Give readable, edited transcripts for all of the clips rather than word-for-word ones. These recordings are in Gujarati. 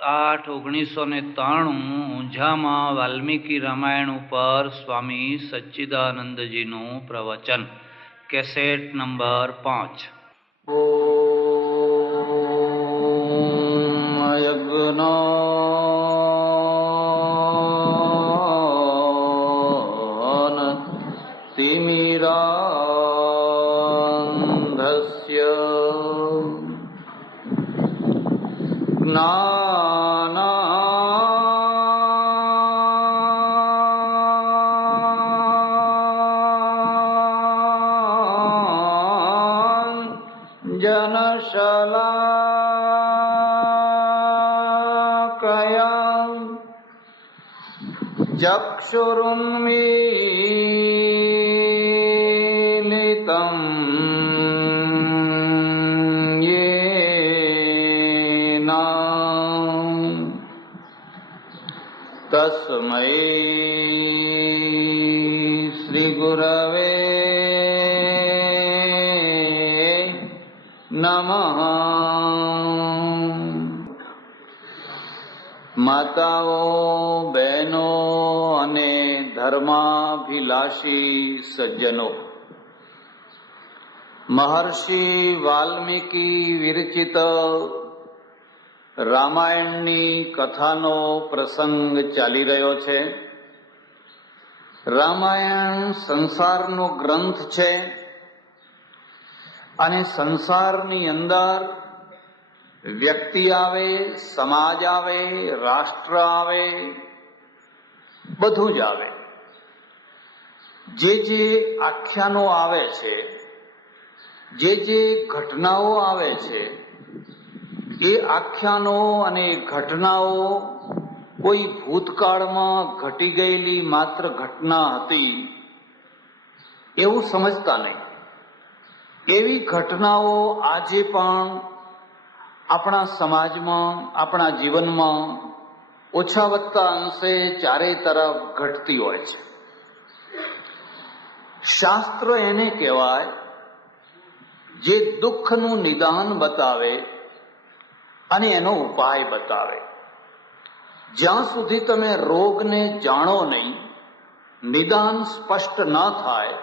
8/1993 ઊંઝામાં વાલ્મીકી રામાયણ ઉપર સ્વામી સચ્ચિદાનંદજીનું પ્રવચન. Cassette number 5. તિમિરાંધસ્ય જનશલાકયા ચક્ષુરુન્મીલિતં યેન તસ્મૈ શ્રી ગુરવે નમઃ. માતાઓ, બહેનો અને ધર્માભિલાષી સજ્જનો, મહર્ષિ વાલ્મીકી વિરચિત રામાયણની કથાનો પ્રસંગ ચાલી રહ્યો છે. રામાયણ સંસારનો ગ્રંથ છે અને સંસારની અંદર વ્યક્તિ આવે, સમાજ આવે, રાષ્ટ્ર આવે, બધું જ આવે. જે આખ્યાનો આવે છે, જે ઘટનાઓ આવે છે, એ આખ્યાનો અને ઘટનાઓ કોઈ ભૂતકાળમાં ઘટી ગયેલી માત્ર ઘટના હતી એવું સમજતા નહીં. એવી ઘટનાઓ આજે પણ આપણા સમાજમાં, આપણા જીવનમાં ઓછા વત્તા અંશે ચારે તરફ ઘટતી હોય છે. શાસ્ત્ર એને કહેવાય જે દુઃખનું નિદાન બતાવે અને એનો ઉપાય બતાવે. જ્યાં સુધી તમે રોગને જાણો નહીં, નિદાન સ્પષ્ટ ન થાય,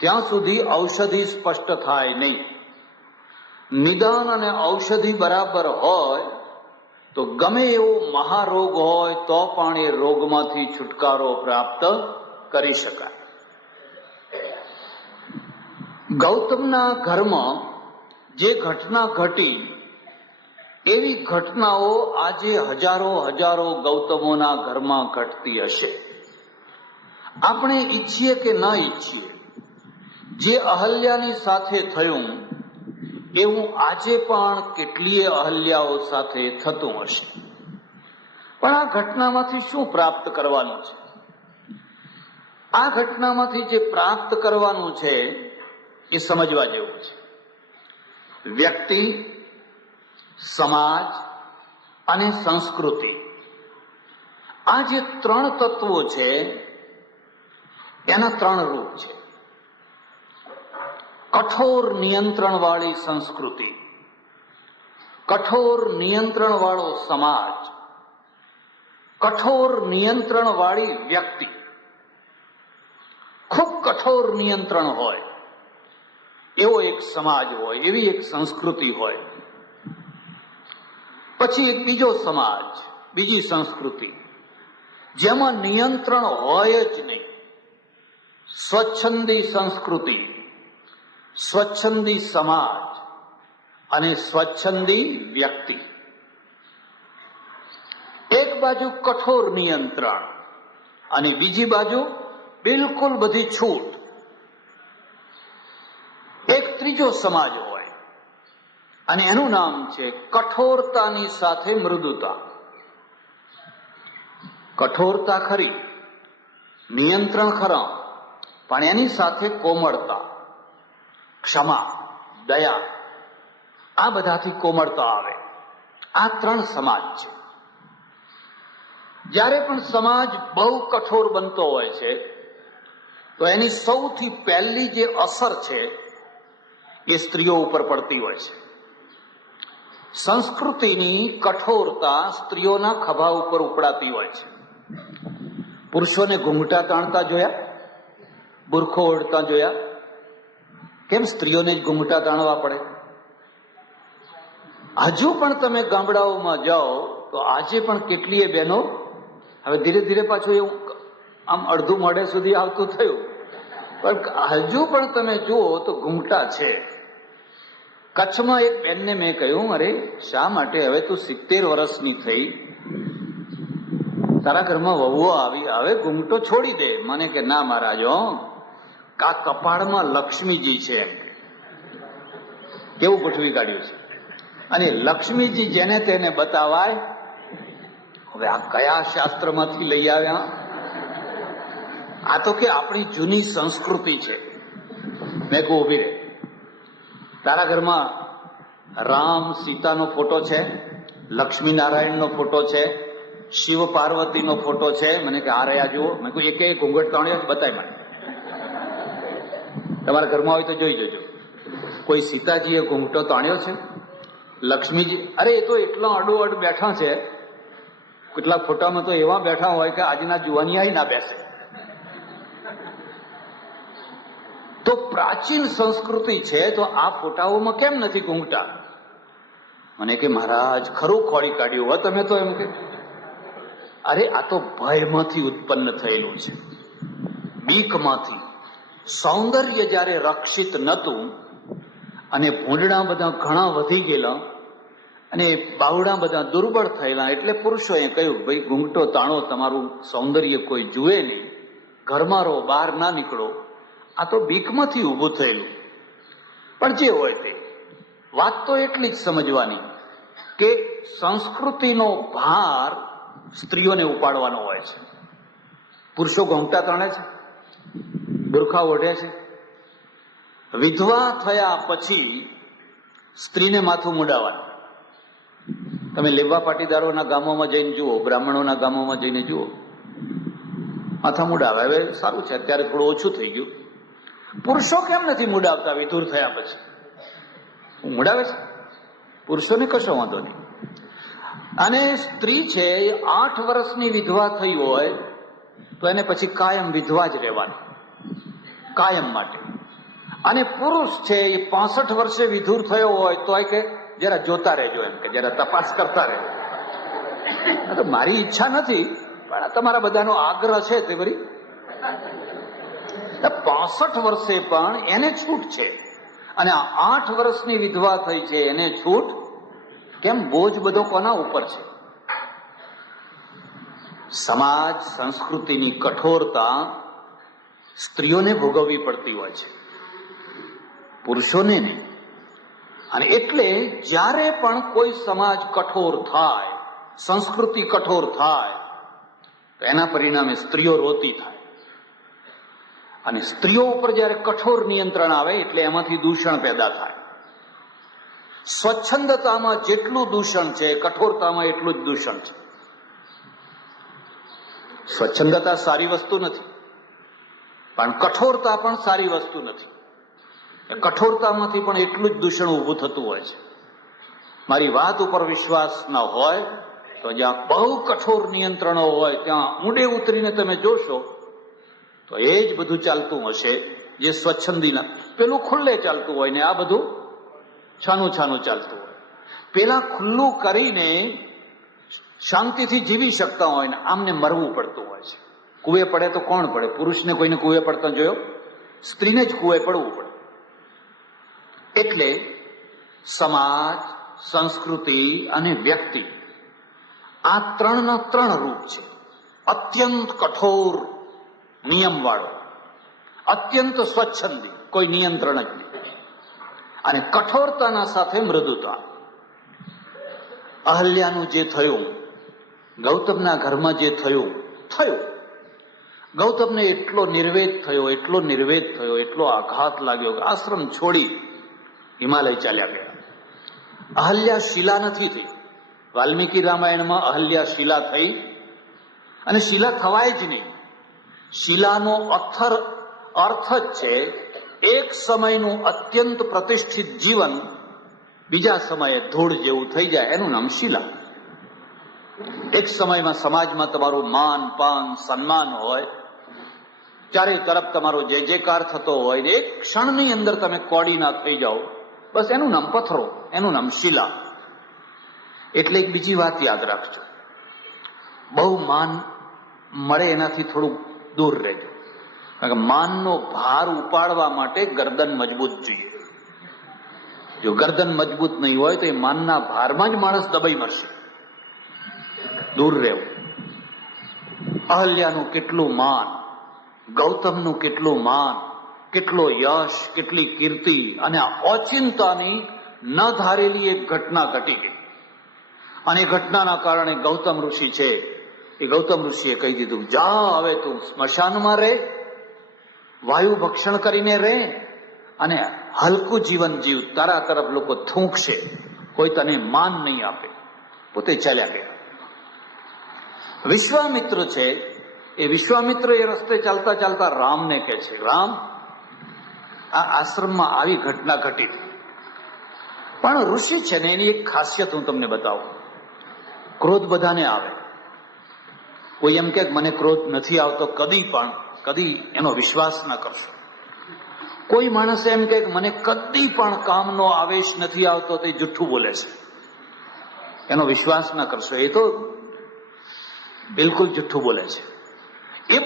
ત્યાં સુધી ઔષધિ સ્પષ્ટ થાય નહીં. નિદાન અને ઔષધિ બરાબર હોય તો ગમે એવો મહારોગ હોય તો પણ એ રોગમાંથી છુટકારો પ્રાપ્ત કરી શકાય. ગૌતમના ઘરમાં જે ઘટના ઘટી, એવી ઘટનાઓ આજે હજારો ગૌતમોના ઘરમાં ઘટતી હશે. આપણે ઈચ્છીએ કે ન ઈચ્છીએ, જે અહલ્યાની સાથે થયું એવું આજે પણ કેટલીય અહલ્યાઓ સાથે થતું હશે. પણ આ ઘટનામાંથી શું પ્રાપ્ત કરવાનું છે? આ ઘટનામાંથી જે પ્રાપ્ત કરવાનું છે એ સમજવા જેવું છે. વ્યક્તિ, સમાજ અને સંસ્કૃતિ, આ જે ત્રણ તત્વો છે એના ત્રણ રૂપ છે. કઠોર નિયંત્રણ વાળી સંસ્કૃતિ, કઠોર નિયંત્રણ વાળો સમાજ, કઠોર નિયંત્રણ વાળી વ્યક્તિ. ખૂબ કઠોર નિયંત્રણ હોય એવો એક સમાજ હોય, એવી એક સંસ્કૃતિ હોય. પછી એક બીજો સમાજ, બીજી સંસ્કૃતિ જેમાં નિયંત્રણ હોય જ નહીં. સ્વચ્છંદી સંસ્કૃતિ, સ્વચ્છંદી સમાજ અને સ્વચ્છંદી વ્યક્તિ. એક બાજુ કઠોર નિયંત્રણ અને બીજી બાજુ બિલકુલ બધી છૂટ. એક ત્રીજો સમાજ હોય અને એનું નામ છે કઠોરતાની સાથે મૃદુતા. કઠોરતા ખરી, નિયંત્રણ ખરા, પણ એની સાથે કોમળતા, ક્ષમા, દયા, આ બધાથી કોમળતા આવે. આ ત્રણ સમાજ છે. જ્યારે પણ સમાજ બહુ કઠોર બનતો હોય છે તો એની સૌથી પહેલી જે અસર છે એ સ્ત્રીઓ ઉપર પડતી હોય છે. સંસ્કૃતિની કઠોરતા સ્ત્રીઓના ખભા ઉપર ઉપડાતી હોય છે. પુરુષોને ઘૂંઘટા તાણતા જોયા, બુરખો ઓઢતા જોયા, કેમ સ્ત્રીઓને જ ઘૂંઘટા તાણવા પડે? હજુ પણ તમે ગામડાઓમાં જાઓ તો આજે પણ કેટલીય બહેનો, હવે ધીરે ધીરે પાછું એવું આમ અડધું મોડે સુધી આવતું થયું, પણ હજુ પણ તમે જુઓ તો ઘૂંઘટા છે. કચ્છમાં એક બેનને મેં કહ્યું, અરે શા માટે, હવે તું 70 વર્ષની થઈ, તારા ઘરમાં વહુઓ આવી, હવે ઘૂંઘટો છોડી દે. મને કે ના મહારાજ, કા કપાળમાં લક્ષ્મીજી છે, એમ કેવું ગોઠવી કાઢ્યું છે. અને લક્ષ્મીજી જેને તેને બતાવાય. હવે આ કયા શાસ્ત્રમાંથી લઈ આવ્યા? આ તો કે આપણી જૂની સંસ્કૃતિ છે. મેં કહું ઉભી રહે, તારા ઘરમાં રામ સીતાનો ફોટો છે, લક્ષ્મી નારાયણનો ફોટો છે, શિવ પાર્વતીનો ફોટો છે? મને કે આ રહ્યા જુઓ. મેં કહું એક ઘૂંઘટ તાણ્યો બતાય મને. તમારા ઘરમાં હોય તો જોઈ જજો, કોઈ સીતાજીએ ઘૂંઘટો તાણ્યો છે? લક્ષ્મીજી? અરે એ તો એટલા અડોઅડ બેઠા છે, કેટલાક ફોટામાં તો એવા બેઠા હોય કે આજના જુવાનિયા ના બેસે. તો પ્રાચીન સંસ્કૃતિ છે, તો આ ફોટાઓમાં કેમ નથી ઘૂંઘટા? મને કે મહારાજ ખરું ખોળી કાઢ્યું હો તમે તો. એમ કે અરે આ તો ભયમાંથી ઉત્પન્ન થયેલું છે, બીકમાંથી. સૌંદર્ય જ્યારે રક્ષિત નહોતું અને ભૂંડણા બધા ઘણા વધી ગયેલા અને બાવડા બધા દુર્બળ થયેલા, એટલે પુરુષોએ કહ્યું ભાઈ ઘૂંઘટો તાણો, તમારું સૌંદર્ય કોઈ જુએ નહીં, ઘરમાં રહો, બહાર ના નીકળો. આ તો બીકમાંથી ઊભું થયેલું. પણ જે હોય તે વાત તો એટલી જ સમજવાની કે સંસ્કૃતિનો ભાર સ્ત્રીઓને ઉપાડવાનો હોય છે. પુરુષો ઘૂંઘટા તાણે છે, બુરખા ઓઢે છે. વિધવા થયા પછી સ્ત્રીને માથું મુડાવવાનું. તમે લેવા પાટીદારોના ગામોમાં જઈને જુઓ, બ્રાહ્મણોના ગામોમાં જઈને જુઓ, માથા મુડાવે. હવે સારું છે, અત્યારે થોડું ઓછું થઈ ગયું. પુરુષો કેમ નથી મુડાવતા વિધુર થયા પછી? મુડાવે છે, પુરુષોને કશો વાંધો નહીં. અને સ્ત્રી છે, 8 વર્ષની વિધવા થઈ હોય તો એને પછી કાયમ વિધવા જ રહેવાની, કાયમ માટે. અને પુરુષ છે, એ 65 વર્ષે વિધુર થયો હોય તો કે જરા જોતા રહેજો, એમ કે જરા તપાસ કરતા રહેજો. તો મારી ઈચ્છા નથી, પણ તમારા બધાનો આગ્રહ છે તે બરી. 65 વર્ષે પણ એને છૂટ છે, અને 8 વર્ષની વિધવા થઈ છે એને છૂટ કેમ? બોજ બધો કોના ઉપર છે? સમાજ સંસ્કૃતિની કઠોરતા સ્ત્રીઓને ભોગવવી પડતી હોય છે, પુરુષોને નહીં. અને એટલે જ્યારે પણ કોઈ સમાજ કઠોર થાય, સંસ્કૃતિ કઠોર થાય, તો એના પરિણામે સ્ત્રીઓ રોતી થાય. અને સ્ત્રીઓ ઉપર જ્યારે કઠોર નિયંત્રણ આવે એટલે એમાંથી દૂષણ પેદા થાય. સ્વચ્છંદતામાં જેટલું દૂષણ છે, કઠોરતામાં એટલું જ દૂષણ છે. સ્વચ્છંદતા સારી વસ્તુ નથી, પણ કઠોરતા પણ સારી વસ્તુ નથી. કઠોરતામાંથી પણ એટલું જ દૂષણ ઊભું થતું હોય છે. મારી વાત ઉપર વિશ્વાસ ન હોય તો જ્યાં બહુ કઠોર નિયંત્રણો હોય ત્યાં ઊંડે ઉતરીને તમે જોશો તો એ જ બધું ચાલતું હશે જે સ્વચ્છંદીના. પેલું ખુલ્લે ચાલતું હોય ને આ બધું છાનું છાનું ચાલતું હોય. પેલા ખુલ્લું કરીને શાંતિથી જીવી શકતા હોય ને આમને મરવું પડતું હોય છે. કુએ પડે તો કોણ પડે? પુરુષને કોઈને કુએ પડતા જોયો? સ્ત્રીને જ કુએ પડવું પડે. એટલે સમાજ, સંસ્કૃતિ અને વ્યક્તિ આ 3 રૂપ છે. અત્યંત કઠોર નિયમવાળો, અત્યંત સ્વચ્છંદી, કોઈ નિયંત્રણ જ નહીં, અને કઠોરતાના સાથે મૃદુતા. અહલ્યાનું જે થયું, ગૌતમના ઘરમાં જે થયું. ગૌતમને એટલો નિર્વેદ થયો, એટલો આઘાત લાગ્યો કે આશ્રમ છોડી હિમાલય ચાલ્યા ગયા. અહલ્યા શિલા નથી થઈ. વાલ્મીકી રામાયણમાં અહલ્યા શિલા થઈ, અને શિલા થવાય જ નહીં. શિલાનો અર્થ જ છે એક સમયનું અત્યંત પ્રતિષ્ઠિત જીવન બીજા સમયે ધૂળ જેવું થઈ જાય, એનું નામ શિલા. એક સમયમાં સમાજમાં તમારું માન પાન સન્માન હોય, ચારે તરફ તમારો જય જયકાર થતો હોય ને એક ક્ષણની અંદર તમે કોડીના થઈ જાઓ, બસ એનું નામ પથ્થરો, એનું નામ શિલા. એટલે એક બીજી વાત યાદ રાખજો, બહુ માન મળે એનાથી થોડુંક દૂર રહેજો, કારણ કે માનનો ભાર ઉપાડવા માટે ગરદન મજબૂત જોઈએ. જો ગરદન મજબૂત નહીં હોય તો એ માનના ભારમાં જ માણસ દબાઈ મરશે. દૂર રહેવું. અહલ્યાનું કેટલું માન, ગૌતમનું કેટલું માન, કેટલો યશ, કેટલી કીર્તિ, અને આ ઓચિંતાની ન ધારેલી એક ઘટના ઘટી ગઈ. અને એ ઘટનાના કારણે ગૌતમ ઋષિ છે, એ ગૌતમ ઋષિએ કહી દીધું, જા હવે તું સ્મશાનમાં રહે, વાયુ ભક્ષણ કરીને રહે, અને હલકું જીવન જીવ. તારા તરફ લોકો થૂંકશે, કોઈ તને માન નહીં આપે. પોતે ચાલ્યા ગયા. વિશ્વામિત્ર છે, એ વિશ્વામિત્ર એ રસ્તે ચાલતા ચાલતા રામને કહે છે, રામ, આ આશ્રમમાં આવી ઘટના ઘટી. પણ ઋષિ છે ને, એની એક ખાસિયત હું તમને બતાવું. ક્રોધ બધાને આવે. કોઈ એમ કે મને ક્રોધ નથી આવતો, કદી એનો વિશ્વાસ ના કરશો. કોઈ માણસ એમ કે મને કદી પણ કામનો આવેશ નથી આવતો, તે જુઠ્ઠું બોલે છે, એનો વિશ્વાસ ના કરશો. એ તો બિલકુલ જુઠ્ઠું બોલે છે. એ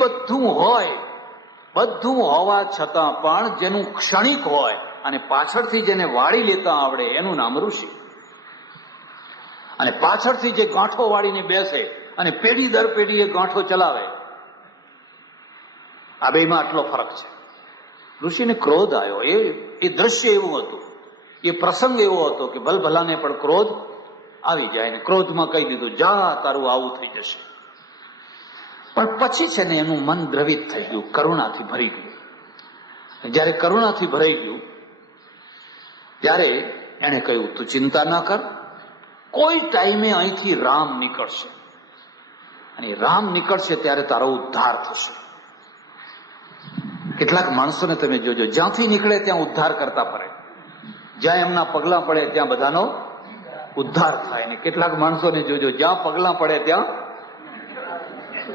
બધું હોવા છતાં પણ જેનું ક્ષણિક હોય અને પાછળથી જેને વાળી લેતા આવડે, એનું નામ ઋષિ. અને પાછળથી જે ગાંઠો વાળીને બેસે અને પેઢી દર પેઢી એ ગાંઠો ચલાવે, આ બેમાં આટલો ફરક છે. ઋષિને ક્રોધ આવ્યો, એ દ્રશ્ય એવું હતું, એ પ્રસંગ એવો હતો કે ભલભલાને પણ ક્રોધ આવી જાય. ને ક્રોધમાં કહી દીધું, જા, તારું આવું થઈ જશે. પણ પછી છે ને એનું મન દ્રવિત થઈ ગયું, કરુણાથી ભરી ગયું. જ્યારે કરુણાથી ભરાઈ ગયું ત્યારે એણે કહ્યું, તું ચિંતા ના કર, કોઈ ટાઈમે અહીંથી રામ નીકળશે, અને રામ નીકળશે ત્યારે તારો ઉદ્ધાર થશે. કેટલાક માણસોને તમે જોજો, જ્યાંથી નીકળે ત્યાં ઉદ્ધાર કરતા ફરે, જ્યાં એમના પગલા પડે ત્યાં બધાનો ઉદ્ધાર થાય. ને કેટલાક માણસોને જોજો, જ્યાં પગલા પડે ત્યાં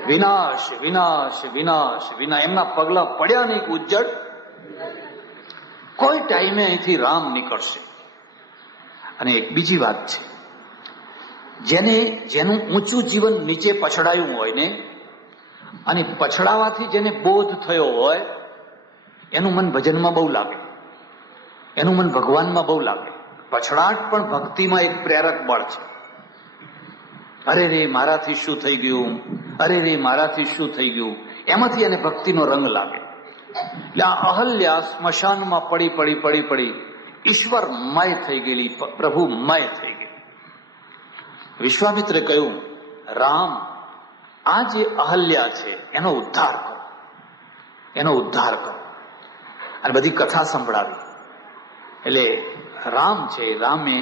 વિનાશ વિનાશ વિનાશ વિનાશ. એમના પગલા પડ્યા નહીં, ઉજ્જડ. કોઈ ટાઈમે અહીંથી રામ નીકળશે. અને એક બીજી વાત છે, જેનું ઊંચું જીવન નીચે પછડાયું હોય ને, અને પછડાવાથી જેને બોધ થયો હોય, એનું મન ભજનમાં બહુ લાગે, એનું મન ભગવાનમાં બહુ લાગે. પછડાટ પણ ભક્તિમાં એક પ્રેરક બળ છે. અરે રે, મારાથી શું થઈ ગયું, અરે રે, મારાથી શું થઈ ગયું, એમાંથી એને ભક્તિનો રંગ લાગે. એટલે આ અહલ્યા સ્મશાનમાં પડી ઈશ્વરમય થઈ ગયેલી, પ્રભુમય થઈ ગઈ. વિશ્વામિત્રે કહ્યું, રામ, આ જે અહલ્યા છે એનો ઉદ્ધાર કરો, એનો ઉદ્ધાર કરો. અને બધી કથા સંભળાવી. એટલે રામ છે, રામે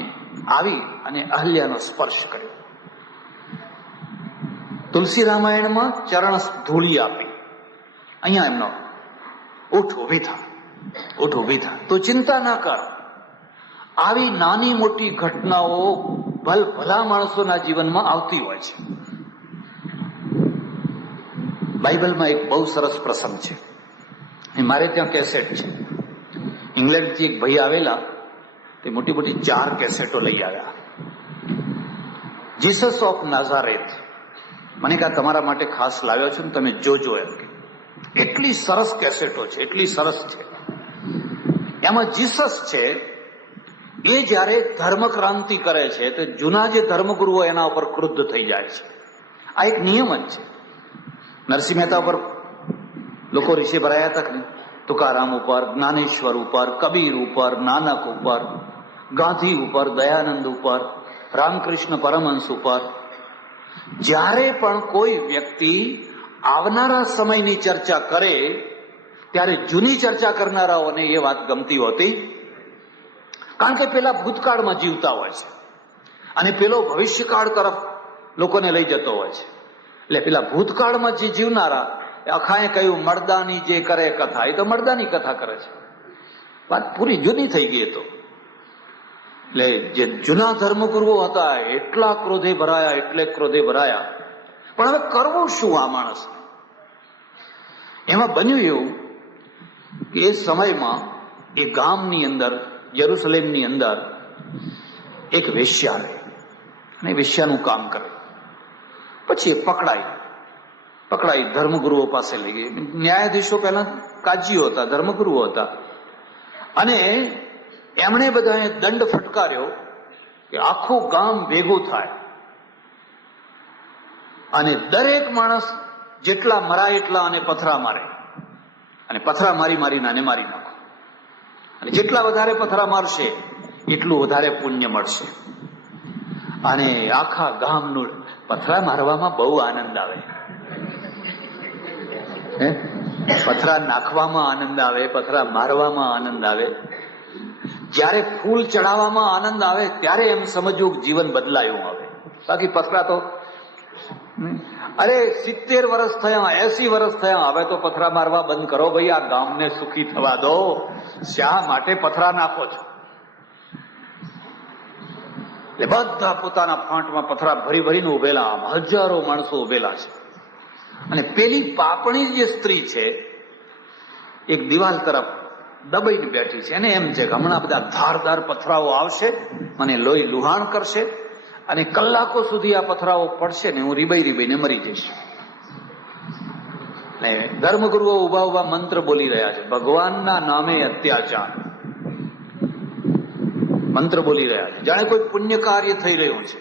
આવી અને અહલ્યાનો સ્પર્શ કર્યો. તુલસી રામાયણમાં ચરણ ધૂળી આપી. અહીંયા એમનો ઉઠ ઊભી થા, ઉઠ ઊભી થા. તો ચિંતા ના કર. આવી નાની મોટી ઘટનાઓ ભલા માણસોના જીવનમાં આવતી હોય છે. બાઇબલમાં એક બહુ સરસ પ્રસંગ છે, મારે ત્યાં કેસેટ છે. ઇંગ્લેન્ડથી એક ભાઈ આવેલા, તે મોટી મોટી 4 કેસેટો લઈ આવ્યા. Jesus of Nazareth. મને કહા, તમારા માટે ખાસ લાવ્યો છું, તમે જોજો એમ. એટલી સરસ કેસેટો છે, એટલી સરસ છે. એમાં જીસસ છે, એ જયારે ધર્મક્રાંતિ કરે છે તો જૂના જે ધર્મગુરુઓ એના ઉપર ક્રુદ્ધ થઈ જાય છે. આ એક નિયમ જ છે. નરસિંહ મહેતા ઉપર લોકો રીસે ભરાયા હતા કે તુકારામ ઉપર, જ્ઞાનેશ્વર ઉપર, કબીર ઉપર, નાનક ઉપર, ગાંધી ઉપર, દયાનંદ ઉપર, રામકૃષ્ણ પરમહંસ ઉપર. જ્યારે પણ કોઈ વ્યક્તિ આવનારા સમયની ચર્ચા કરે ત્યારે જૂની ચર્ચા કરનારાઓને એ વાત ગમતી હોતી, કારણ કે પેલા ભૂતકાળમાં જીવતા હોય છે અને પેલો ભવિષ્યકાળ તરફ લોકોને લઈ જતો હોય છે. એટલે પેલા ભૂતકાળમાં જે જીવનારા, અખાએ કહ્યું મરદાની જે કરે કથા, એ તો મરદાની કથા કરે છે. વાત પૂરી જૂની થઈ ગઈ. તો એટલે જે જૂના ધર્મગુરુઓ હતા એટલા ક્રોધે ભરાયા, એટલે ક્રોધે ભરાયા. પણ હવે કરવું શું આ માણસ? એમાં બન્યું એવું કે એ સમયમાં એ ગામની અંદર, યરુશલેમની અંદર એક વેશ્યા રહે અને વેશ્યાનું કામ કરે. પછી એ પકડાઈ ધર્મગુરુઓ પાસે લઈ ગઈ. ન્યાયાધીશો પહેલા કાજીઓ હતા, ધર્મગુરુઓ હતા, અને એમણે બધાએ દંડ ફટકાર્યો કે આખું ગામ ભેગું થાય અને દરેક માણસ જેટલા મરાય એટલા અને પથરા મારે, અને પથરા મારીને આને મારી નાખો, અને જેટલા વધારે પથરા મારશે એટલું વધારે પુણ્ય મળશે. અને આખા ગામનું પથરા મારવામાં બહુ આનંદ આવે, પથરા નાખવામાં આનંદ આવે, પથરા મારવામાં આનંદ આવે. જ્યારે ફૂલ ચડાવવામાં આનંદ આવે ત્યારે એમ સમજવું જીવન બદલાયું આવે. બાકી પથરા તો અરે 70 વર્ષ થયા, 80 વર્ષ થયા, હવે તો પથરા મારવા બંધ કરો ભાઈ, આ ગામને સુખી થવા દો. શા માટે પથરા નાખો છો? એટલે બધા પોતાના ફાંટમાં પથરા ભરીને ઉભેલા, હજારો માણસો ઉભેલા છે. અને પેલી પાપણી જે સ્ત્રી છે એક દિવાલ તરફ દબાઈને બેઠી છે. એને એમ છે કે હમણાં બધા ધારદાર પથરાઓ આવશે, મને લોહી લુહાણ કરશે, અને કલાકો સુધી આ પથરાઓ પડશે ને હું રીબાઈને મરી જઈશ. ધર્મગુરુઓ ઉભા મંત્ર બોલી રહ્યા છે, ભગવાનના નામે અત્યાચાર, મંત્ર બોલી રહ્યા છે, જાણે કોઈ પુણ્ય કાર્ય થઈ રહ્યું છે.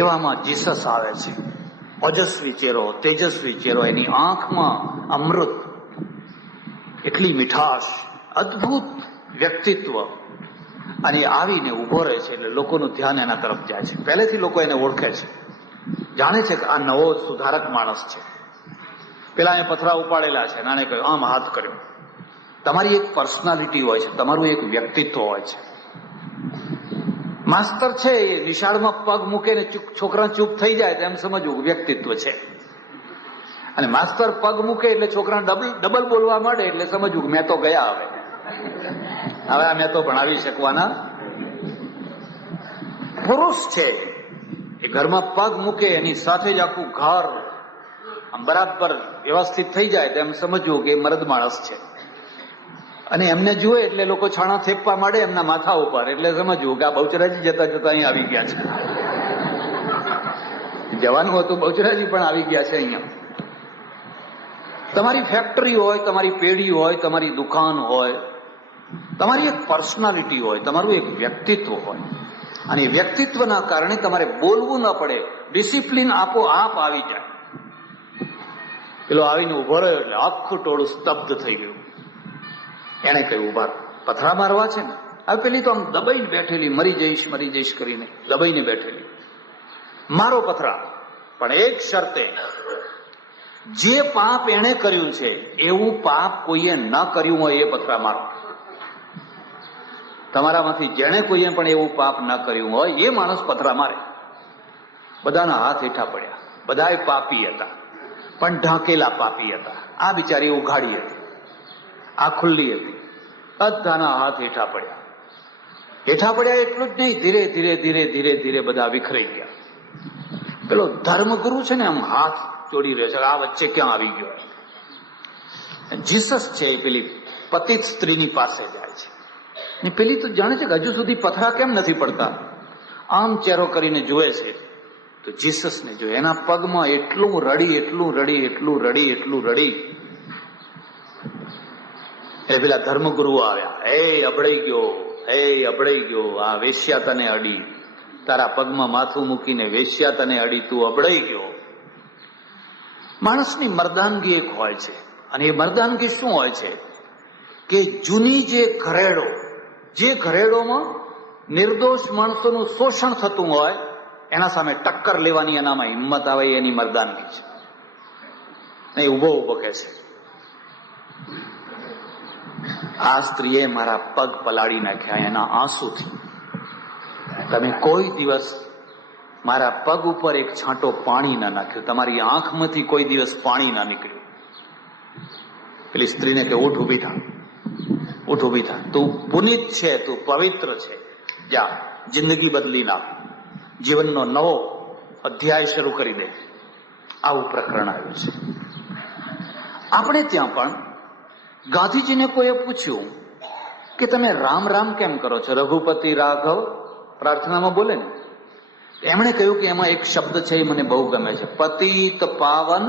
એવામાં જીસસ આવે છે, ઓજસ્વી ચહેરો, તેજસ્વી ચહેરો, એની આંખમાં અમૃત, એટલી મીઠાશ, અદ્ભુત વ્યક્તિત્વ. અને આવીને ઉભો રહે છે એટલે લોકોનું ધ્યાન એના તરફ જાય છે. પહેલેથી લોકો એને ઓળખે છે, જાણે છે કે આ નવો સુધારક માણસ છે. પેલા એ પથરા ઉપાડેલા છે, નાને કહ્યું, આમ હાથ કર્યો. તમારી એક પર્સનાલિટી હોય છે, તમારું એક વ્યક્તિત્વ હોય છે. માસ્તર છે એ નિશાળમાં પગ મૂકે ને છોકરા ચૂપ થઈ જાય તો એમ સમજવું વ્યક્તિત્વ છે. અને માસ્તર પગ મૂકે એટલે છોકરા ડબલ બોલવા માંડે એટલે સમજવું મેં તો ગયા, હવે મેં તો ભણાવી શકવાના. પુરુષ છે એ ઘરમાં પગ મૂકે એની સાથે જ આખું ઘર આમ બરાબર વ્યવસ્થિત થઈ જાય તો એમ સમજવું કે મર્દ માણસ છે. અને એમને જુએ એટલે લોકો છાણા થેપવા માંડે એમના માથા ઉપર, એટલે સમજવું કે આ બહુચરાજી જતા અહીં આવી ગયા છે. જવાનું હતું બહુચરાજી પણ આવી ગયા છે અહીંયા. તમારી ફેક્ટરી હોય, તમારી પેઢી હોય, તમારી દુકાન હોય, તમારી એક પર્સનાલિટી હોય, તમારું એક વ્યક્તિત્વ હોય. અને વ્યક્તિત્વના કારણે તમારે બોલવું ન પડે, ડિસિપ્લિન આપોઆપ આવી જાય. પેલો આવીને ઉભો રહ્યો એટલે આખું ટોળું સ્તબ્ધ થઈ ગયું. એને કહ્યું, ઉભા, પથરા મારવા છે ને? હવે પેલી તો આમ દબાઈને બેઠેલી, મરી જઈશ કરીને દબાઈને બેઠેલી. મારો પથરા, પણ એક શરતે, જે પાપ એણે કર્યું છે એવું પાપ કોઈએ ન કર્યું હોય એ પથરા મારો. તમારામાંથી જેણે કોઈએ પણ એવું પાપ ન કર્યું હોય એ માણસ પથરા મારે. બધાના હાથ હેઠા પડ્યા. બધાએ પાપી હતા, પણ ઢાંકેલા પાપી હતા. આ બિચારી ઉઘાડી હતી, આ ખુલ્લી હતી. બધાના હાથ હેઠા પડ્યા. એટલું જ નહીં, ધીરે ધીરે બધા વિખરાઈ ગયા. પેલો ધર્મગુરુ છે ને આમ હાથ જોડી રહ્યો છે, આ વચ્ચે ક્યાં આવી ગયો? જીસસ છે એ પેલી પતિત સ્ત્રીની પાસે જાય છે. ને પેલી તો જાણે છે કે હજુ સુધી પથરા કેમ નથી પડતા. આમ ચહેરો કરીને જુએ છે તો જીસસને જોયે. એના પગમાં એટલું રડી એ પેલા ધર્મગુરુઓ આવ્યા, અબડાઈ ગયો, આ વેશ્યા તને અડી, તારા પગમાં માથું મૂકીને વેશ્યા તને અડી, તું અબડાઈ ગયો. માણસની મર્દાનગી એક હોય છે, અને એ મર્દાનગી શું હોય છે કે જૂની જે ઘરેડોમાં નિર્દોષ માણસોનું શોષણ થતું હોય એના સામે ટક્કર લેવાની એનામાં હિંમત આવે, એની મર્દાનગી છે. નહીં, ઉભો કહે છે, આ સ્ત્રીએ મારા પગ પલાળી નાખ્યા એના આંસુથી. તમે કોઈ દિવસ મારા પગ ઉપર એક છાંટો પાણી ના નાખ્યું, તમારી આંખમાંથી કોઈ દિવસ પાણી ના નીકળ્યું. પેલી સ્ત્રીને કે ઉઠ ઊભી થા, તું પુનિત છે, તું પવિત્ર છે, જા જિંદગી બદલી નાખ, જીવનનો નવો અધ્યાય શરૂ કરી દે. આવું પ્રકરણ આવ્યું છે. આપણે ત્યાં પણ ગાંધીજીને કોઈએ પૂછ્યું કે તમે રામ રામ કેમ કરો છો, રઘુપતિ રાઘવ પ્રાર્થનામાં બોલે ને, એમણે કહ્યું કે એમાં એક શબ્દ છે એ મને બહુ ગમે છે, પતિત પાવન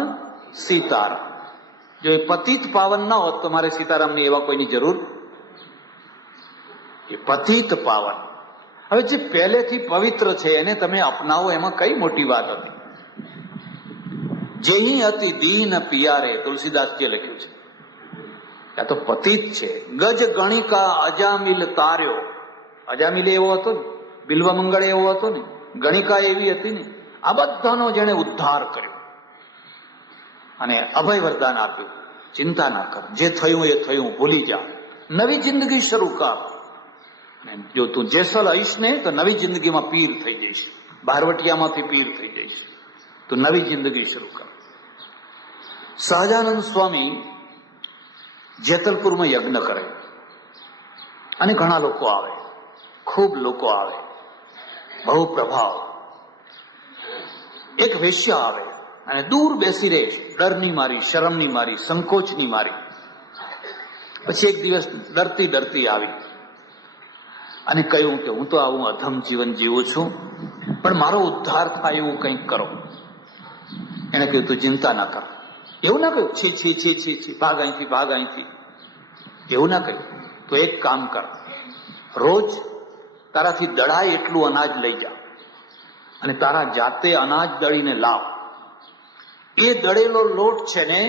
સીતારામ. જો એ પતિત પાવન ના હોત તો મારે સીતારામની એવા કોઈની જરૂર. એ પતિત પાવન, હવે જે પહેલેથી પવિત્ર છે એને તમે અપનાવો, એમાં કઈ મોટી વાત હતી. જેહી અતિ દીન પિયારે, તુલસીદાસજીએ લખ્યું છે. આ તો પતિત છે. ગજ ગણિકા અજામિલ તાર્યો, અજામિલ એવો હતો ને, બિલ્વમંગળ એવો હતો ને, ગણિકા એવી હતી ને, આ બધાનો જેને ઉદ્ધાર કર્યો અને અભય વરદાન આપ્યું, ચિંતા ના કર, જે થયું એ થયું, ભૂલી જા, નવી જિંદગી શરૂ કર. જો તું જેસલ આવીશ ને તો નવી જિંદગીમાં પીર થઈ જઈશ, બારવટિયામાંથી પીર થઈ જઈશ. તું નવી જિંદગી શરૂ કર. સહજાનંદ સ્વામી જેતલપુરમાં યજ્ઞ કરે અને ઘણા લોકો આવે, ખૂબ લોકો આવે, બહુ પ્રભાવ. એક વેશ્યા આવે અને દૂર બેસી રહે, ડરની મારી, શરમની મારી, સંકોચની મારી. પછી એક દિવસ ડરતી ડરતી આવી અને કહ્યું કે હું તો આવું અધમ જીવન જીવું છું, પણ મારો ઉદ્ધાર થાય એવું કંઈક કરો. એને કહ્યું તું ચિંતા ના કર. એવું ના કહ્યું છી છી છી છી છી, ભાગ અહીંથી, ભાગ અહીંથી, એવું ના કહ્યું. તો એક કામ કર, રોજ તારાથી દળાય એટલું અનાજ લઈ જા અને તારા જાતે અનાજ દળીને લાવ. એ દળેલો લોટ છે ને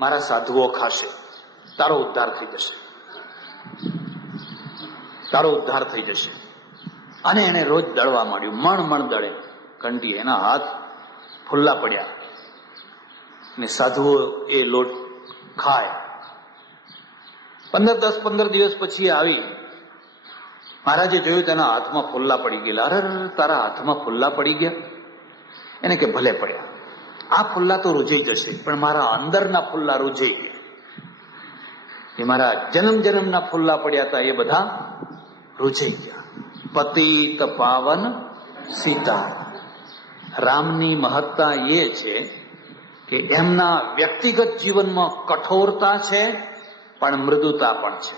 મારા સાધુઓ ખાશે, તારો ઉદ્ધાર થઈ જશે, તારો ઉદ્ધાર થઈ જશે. અને એને રોજ દળવા માંડ્યું, મણ મણ દળે, કંટી. એના હાથ ફુલ્લા પડ્યા ને સાધુઓ એ લોટ ખાય. 10-15 દિવસ પછી આવી, મહારાજે જોયું તેના હાથમાં ફુલ્લા પડી ગયેલા. અરે તારા હાથમાં ફુલ્લા પડી ગયા? એને કે ભલે પડ્યા, આ ફુલ્લા તો રૂઝાઈ જશે, પણ મારા અંદરના ફુલ્લા રૂઝાઈ ગયા. એ મારા જન્મ જન્મના ફુલ્લા પડ્યા હતા એ બધા રૂઝાઈ ગયા. પતિત પાવન સીતા. રામની મહત્તા એ છે કે એમના વ્યક્તિગત જીવનમાં કઠોરતા છે પણ મૃદુતા પણ છે.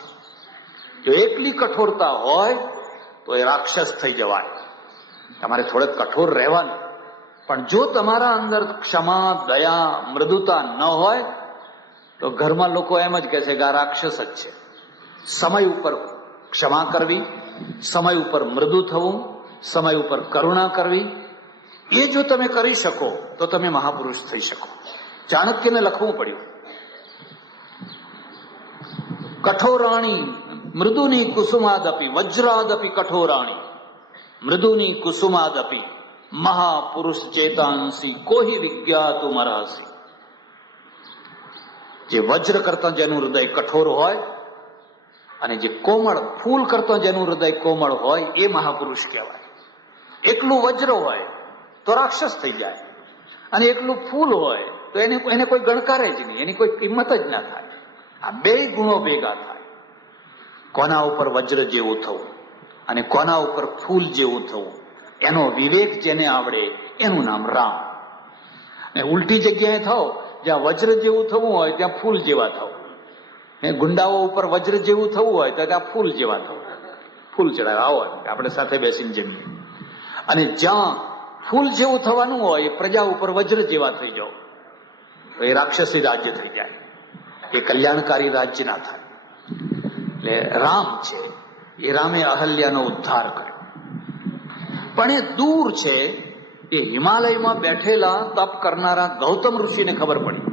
જો એકલી કઠોરતા હોય તો એ રાક્ષસ થઈ જવાય. તમારે થોડેક કઠોર રહેવાનું, પણ જો તમારા અંદર ક્ષમા, દયા, મૃદુતા ન હોય તો ઘરમાં લોકો એમ જ કહે છે કે આ રાક્ષસ જ છે. સમય ઉપર ક્ષમા કરવી, સમય ઉપર મૃદુ થવું, સમય ઉપર કરુણા કરવી, એ જો તમે કરી શકો તો તમે મહાપુરુષ થઈ શકો. ચાણક્યને લખવું પડ્યું, કઠોરાણી મૃદુની કુસુમાદપી વજ્રાદપી કઠોરાણી મૃદુની કુસુમાદપી મહાપુરુષ ચેતાંસી કોહી વિજ્ઞાતુ મરાસી. જે વજ્ર કરતા જેનું હૃદય કઠોર હોય અને જે કોમળ ફૂલ કરતા જેનું હૃદય કોમળ હોય એ મહાપુરુષ કહેવાય. એકલું વજ્ર હોય તો રાક્ષસ થઈ જાય, અને એકલું ફૂલ હોય તો એને કોઈ ગણકારે જ નહીં, એની કોઈ કિંમત જ ના થાય. આ બે ગુણો ભેગા થાય. કોના ઉપર વજ્ર જેવું થવું અને કોના ઉપર ફૂલ જેવું થવું, એનો વિવેક જેને આવડે એનું નામ રામ. અને ઉલટી જગ્યાએ થાવ, જ્યાં વજ્ર જેવું થવું હોય ત્યાં ફૂલ જેવા થવું. ગુંડાઓ ઉપર વજ્ર જેવું થવું હોય તો ત્યાં ફૂલ જેવા થવું. ફૂલ ચડાવે, આવો આપણે સાથે બેસીને જમીએ. અને જ્યાં ફૂલ જેવું થવાનું હોય પ્રજા ઉપર વજ્ર જેવા થઈ જાવ તો એ રાક્ષસી રાજ્ય થઈ જાય, એ કલ્યાણકારી રાજ્ય ના થાય. એટલે રામ છે, એ રામે અહલ્યાનો ઉદ્ધાર કર્યો. પણ એ દૂર છે, એ હિમાલયમાં બેઠેલા તપ કરનારા ગૌતમ ઋષિને ખબર પડી.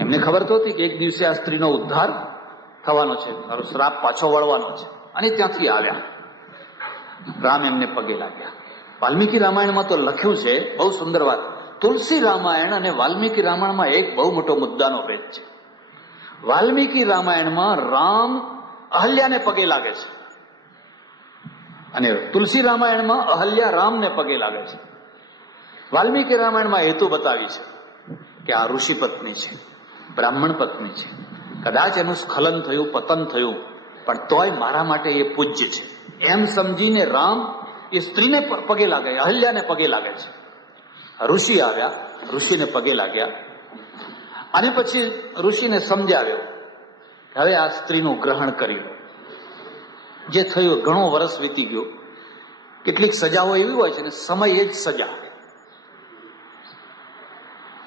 એમને ખબર તો હતી કે એક દિવસે આ સ્ત્રીનો ઉદ્ધાર થવાનો છે, તારો શ્રાપ પાછો વળવાનો છે, અને ત્યાંથી આવ્યા. રામ એમને પગે લાગ્યા. વાલ્મીકી રામાયણમાં તો લખ્યું છે, બહુ સુંદર વાત. તુલસી રામાયણ અને વાલ્મીકી રામાયણમાં એક બહુ મોટો મુદ્દાનો ભેદ છે. વાલ્મીકી રામાયણમાં રામ અહલ્યાને પગે લાગે છે અને તુલસી રામાયણમાં અહલ્યા રામને પગે લાગે છે. વાલ્મીકી રામાયણમાં હેતુ બતાવી છે કે આ ઋષિ પત્ની છે, બ્રાહ્મણ પત્ની છે, કદાચ એનું સ્ખલન થયું, પતન થયું, પણ તોય મારા માટે એ પૂજ્ય છે. એમ સમજીને રામ એ સ્ત્રીને પગે લાગે, અહલ્યાને પગે લાગે છે. ઋષિ આવ્યા, ઋષિને પગે લાગ્યા અને પછી ઋષિને સમજાવ્યો હવે આ સ્ત્રીનું ગ્રહણ કરી લો. જે થયું ઘણો વર્ષ વીતી ગયો. કેટલીક સજાઓ એવી હોય છે ને સમય એ જ સજા.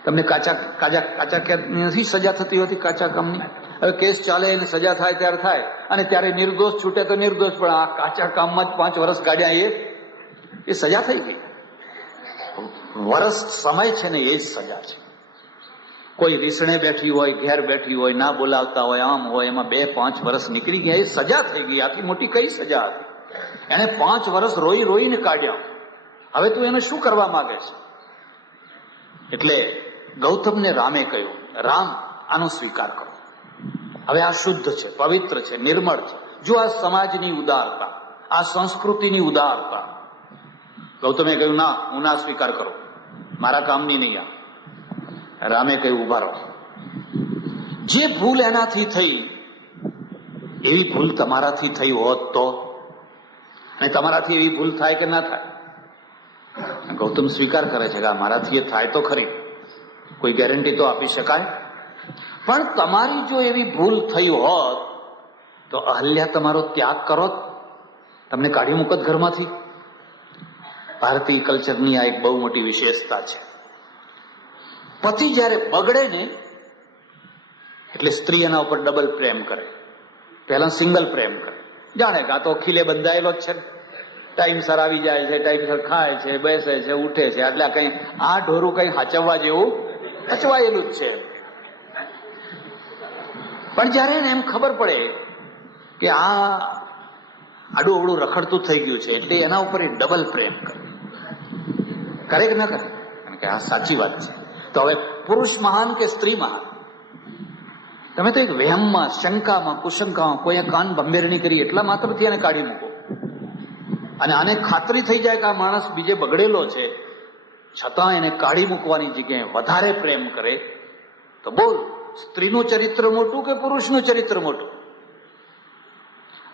તમને કાચા કેદની નથી સજા થતી હોતી કાચા કામની. હવે કેસ ચાલે અને સજા થાય ત્યારે થાય અને ત્યારે નિર્દોષ છૂટે તો નિર્દોષ, પણ આ કાચા કામમાં જ 5 વર્ષ કાઢ્યા એ સજા થઈ ગઈ. વર્ષ સમય છે ને એ જ સજા છે. કોઈ રીસણે બેઠી હોય, ઘેર બેઠી હોય, ના બોલાવતા હોય, આમ હોય, એમાં 2-5 વર્ષ નીકળી ગયા, એ સજા થઈ ગઈ. આથી મોટી કઈ સજા હતી? એને 5 વર્ષ રોઈ રોઈને કાઢ્યા. હવે તું એને શું કરવા માંગે છે? એટલે ગૌતમને રામે કહ્યું, રામ આનો સ્વીકાર કરો. હવે આ શુદ્ધ છે, પવિત્ર છે, નિર્મળ છે. જો આ સમાજની ઉદારતા, આ સંસ્કૃતિની ઉદારતા. ગૌતમે કહ્યું ના, હું ના સ્વીકાર કરું, મારા કામની નહીં આ. રામે કહ્યું ઉભા રહો. જે ભૂલ એનાથી થઈ એવી ભૂલ તમારાથી થઈ હોત તો? અને તમારાથી એવી ભૂલ થાય કે ના થાય? ગૌતમ સ્વીકાર કરે છે કે મારાથી એ થાય તો ખરી, કોઈ ગેરંટી તો આપી શકાય. પણ તમારી જો એવી ભૂલ થઈ હોત તો અહલ્યા તમારો ત્યાગ કરો, તમને કાઢી મૂકત ઘરમાંથી. ભારતીય કલ્ચરની આ એક બહુ મોટી વિશેષતા છે. પતિ જયારે બગડે ને એટલે સ્ત્રી એના ઉપર ડબલ પ્રેમ કરે. પહેલા સિંગલ પ્રેમ કરે, જાણે કે આ તો ખીલે બંધાયેલો જ છે, ટાઈમસર આવી જાય છે, ટાઈમસર ખાય છે, બેસે છે, ઉઠે છે, એટલે કઈ આ ઢોરું કઈ હાચવવા જેવું અચવાયેલું જ છે. પણ જયારે એને એમ ખબર પડે કે આ આડું અવડું રખડતું થઈ ગયું છે એટલે એના ઉપર એ ડબલ પ્રેમ કરે કે ના કરે? કારણ કે આ સાચી વાત છે. તો હવે પુરુષ મહાન કે સ્ત્રી મહાન? તમે તો એક વહેમમાં, શંકામાં, કુશંકામાં કોઈ કાન ભંભેરણી કરી એટલા માત્રથી એને કાઢી મૂકો. અને આને ખાતરી થઈ જાય કે આ માણસ બીજે બગડેલો છે, છતાં એને કાઢી મૂકવાની જગ્યાએ વધારે પ્રેમ કરે, તો બોલ સ્ત્રીનું ચરિત્ર મોટું કે પુરુષનું ચરિત્ર મોટું?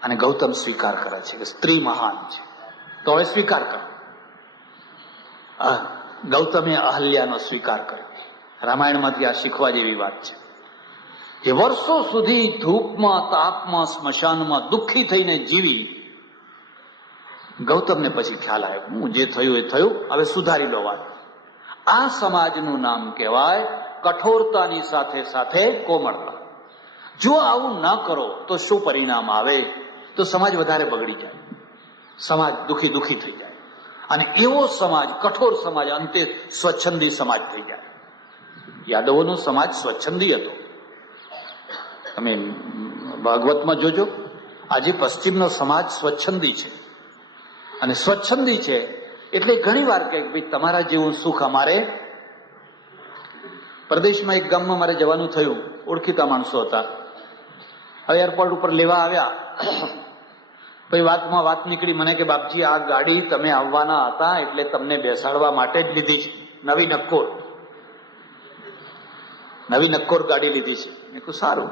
અને ગૌતમ સ્વીકાર કરે છે કે સ્ત્રી મહાન છે. તો હવે સ્વીકાર કરો. ગૌતમે અહલ્યાનો સ્વીકાર કર્યો. રામાયણમાંથી આ શીખવા જેવી વાત છે. જે વર્ષો સુધી ધૂપમાં, તાપમાં, સ્મશાનમાં દુઃખી થઈને જીવી, ગૌતમને પછી ખ્યાલ આવ્યો હું જે થયું એ થયું, હવે સુધારી લો વાત. આ સમાજનું નામ કહેવાય કઠોરતાની સાથે સાથે કોમળતા. જો આવું ના કરો તો શું પરિણામ આવે? તો સમાજ વધારે બગડી જાય, સમાજ દુઃખી થઈ જાય. અને એવો સમાજ, કઠોર સમાજ, અંતે સ્વચ્છંદી સમાજ થઈ જાય. યાદવોનો સમાજ સ્વચ્છંદી હતો. તમે ભાગવતમાં જોજો, આજે પશ્ચિમનો સમાજ સ્વચ્છંદી છે. અને સ્વચ્છંદી છે એટલે ઘણી વાર કહે ભાઈ તમારા જેવું સુખ અમારે. પ્રદેશમાં એક ગામમાં મારે જવાનું થયું, ઓળખીતા માણસો હતા. હવે એરપોર્ટ ઉપર લેવા આવ્યા, પછી વાતમાં વાત નીકળી મને કે બાપજી આ ગાડી તમે આવવાના હતા એટલે તમને બેસાડવા માટે જ લીધી છે, નવી નક્કોર ગાડી લીધી છે. મેં કહ્યું સારું.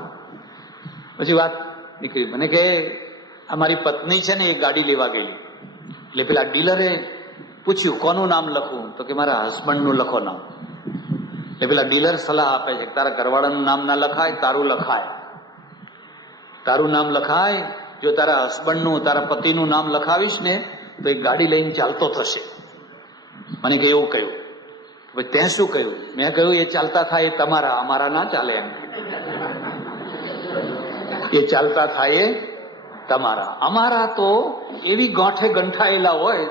પછી વાત નીકળી, મને કે અમારી પત્ની છે ને એ ગાડી લેવા ગઈ, એટલે પેલા ડીલરે પૂછ્યું કોનું નામ લખું? તો કે મારા હસબન્ડનું લખો નામ. એટલે પેલા ડીલર સલાહ આપે છે તારા ઘરવાળાનું નામ ના લખાય, તારું લખાય. તારું નામ લખાય. જો તારા હસબન્ડનું, તારા પતિનું નામ લખાવીશ ને તો એ ગાડી લઈને ચાલતો થશે. મને કે એવું કહ્યું. ભાઈ તે શું કહ્યું? મેં કહ્યું એ ચાલતા થાય એ તમારા, અમારા ના ચાલે એમ. એ ચાલતા થાય એ તમારા, અમારા તો એવી ગાંઠે ગંઠાયેલા હોય.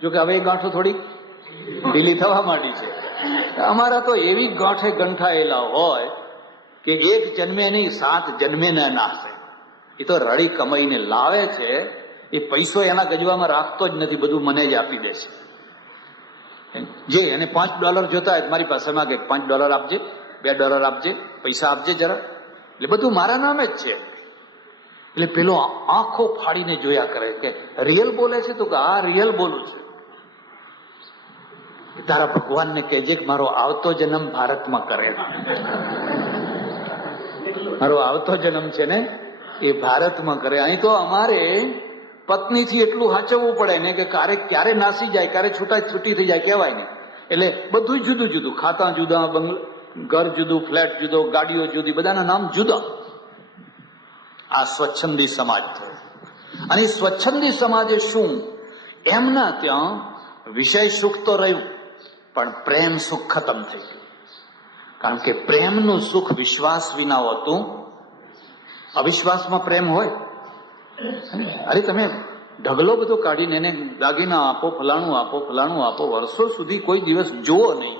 જો કે હવે એ ગાંઠો થોડી ઢીલી થવા માંડી છે. અમારા તો એવી ગાંઠે ગંઠાયેલા હોય કે એક જન્મે નહીં 7 જન્મે ના નાશે. એ તો રડી કમાઈને લાવે છે, એ પૈસો એના ગજવામાં રાખતો જ નથી, બધું મને જ આપી દેશે. જે એને $5 જોતા હોય મારી પાસે માંગે $5 આપજે, $2 આપજે, પૈસા આપજે જરા, એટલે બધું મારા નામે જ છે. એટલે પેલો આંખો ફાડીને જોયા કરે કે રિયલ બોલે છે? તો કે આ રિયલ બોલું છું. તારા ભગવાનને કહેજે કે મારો આવતો જન્મ ભારતમાં કરે, મારો આવતો જન્મ છે ને એ ભારતમાં કરે. અહીં તો અમારે પત્નીથી એટલું સાચવવું પડે ને કે ક્યારે નાસી જાય, ક્યારે છૂટી થઈ જાય કહેવાય નહીં. એટલે બધું જુદું જુદું, ખાતા જુદા, ઘર જુદું, ફ્લેટ જુદો, ગાડીઓ જુદી, બધાના નામ જુદા. આ સ્વચ્છંદી સમાજ થયો. અને સ્વચ્છંદી સમાજે શું, એમના ત્યાં વિષય સુખ તો રહ્યું, પણ પ્રેમ સુખ ખતમ થઈ ગયું. કારણ કે પ્રેમનું સુખ વિશ્વાસ વિના હોતું. અવિશ્વાસમાં પ્રેમ હોય? અરે તમે ઢગલો બધો કાઢીને એને દાગીના આપો, ફલાણું આપો, વર્ષો સુધી કોઈ દિવસ જુઓ નહીં.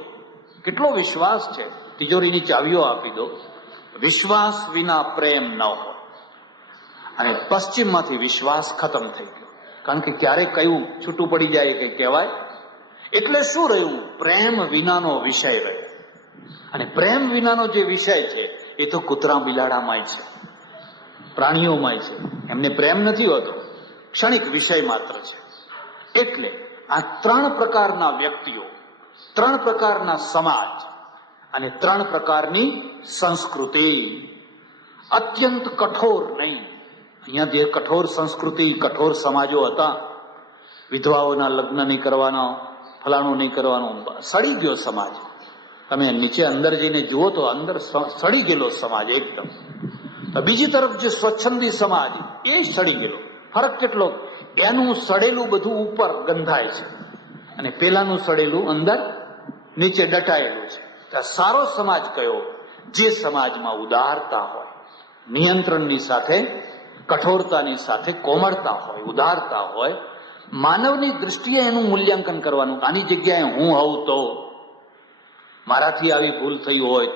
કેટલો વિશ્વાસ છે, તિજોરીની ચાવીઓ આપી દો. વિશ્વાસ વિના પ્રેમ ન હોય. અને પશ્ચિમમાંથી વિશ્વાસ ખતમ થઈ ગયો. કારણ કે ક્યારે કયું છૂટું પડી જાય કે કહેવાય. એટલે શું રહ્યું? પ્રેમ વિનાનો વિષય રહ્યો. અને પ્રેમ વિનાનો જે વિષય છે એ તો કૂતરા બિલાડામાંય છે, પ્રાણીઓમાંય છે. એમને પ્રેમ નથી હોતો, ક્ષણિક વિષય માત્ર છે. એટલે આ 3 પ્રકારના વ્યક્તિઓ, 3 પ્રકારના સમાજ અને 3 પ્રકારની સંસ્કૃતિ. અત્યંત કઠોર નહીં. અહીંયા જે કઠોર સંસ્કૃતિ, કઠોર સમાજો હતા, વિધવાઓના લગ્ન નહીં કરવાના, ફલાણું નહીં કરવાનું, સડી ગયો સમાજ. તમે નીચે અંદર જઈને જુઓ તો અંદર સડી ગયેલો સમાજ એકદમ. બીજી તરફ જે સ્વચ્છંદી સમાજ, એ સડી ગયેલો. ફરક કેટલો? એનું સડેલું બધું ઉપર ગંધાય છે અને પેલાનું સડેલું અંદર નીચે દટાયેલું છે. સારો સમાજ કયો? જે સમાજમાં ઉદારતા હોય, નિયંત્રણની સાથે કઠોરતાની સાથે કોમળતા હોય, ઉદારતા હોય. માનવની દૃષ્ટિએ એનું મૂલ્યાંકન કરવાનું. આની જગ્યાએ હું હોઉં તો, મારાથી આવી ભૂલ થઈ હોય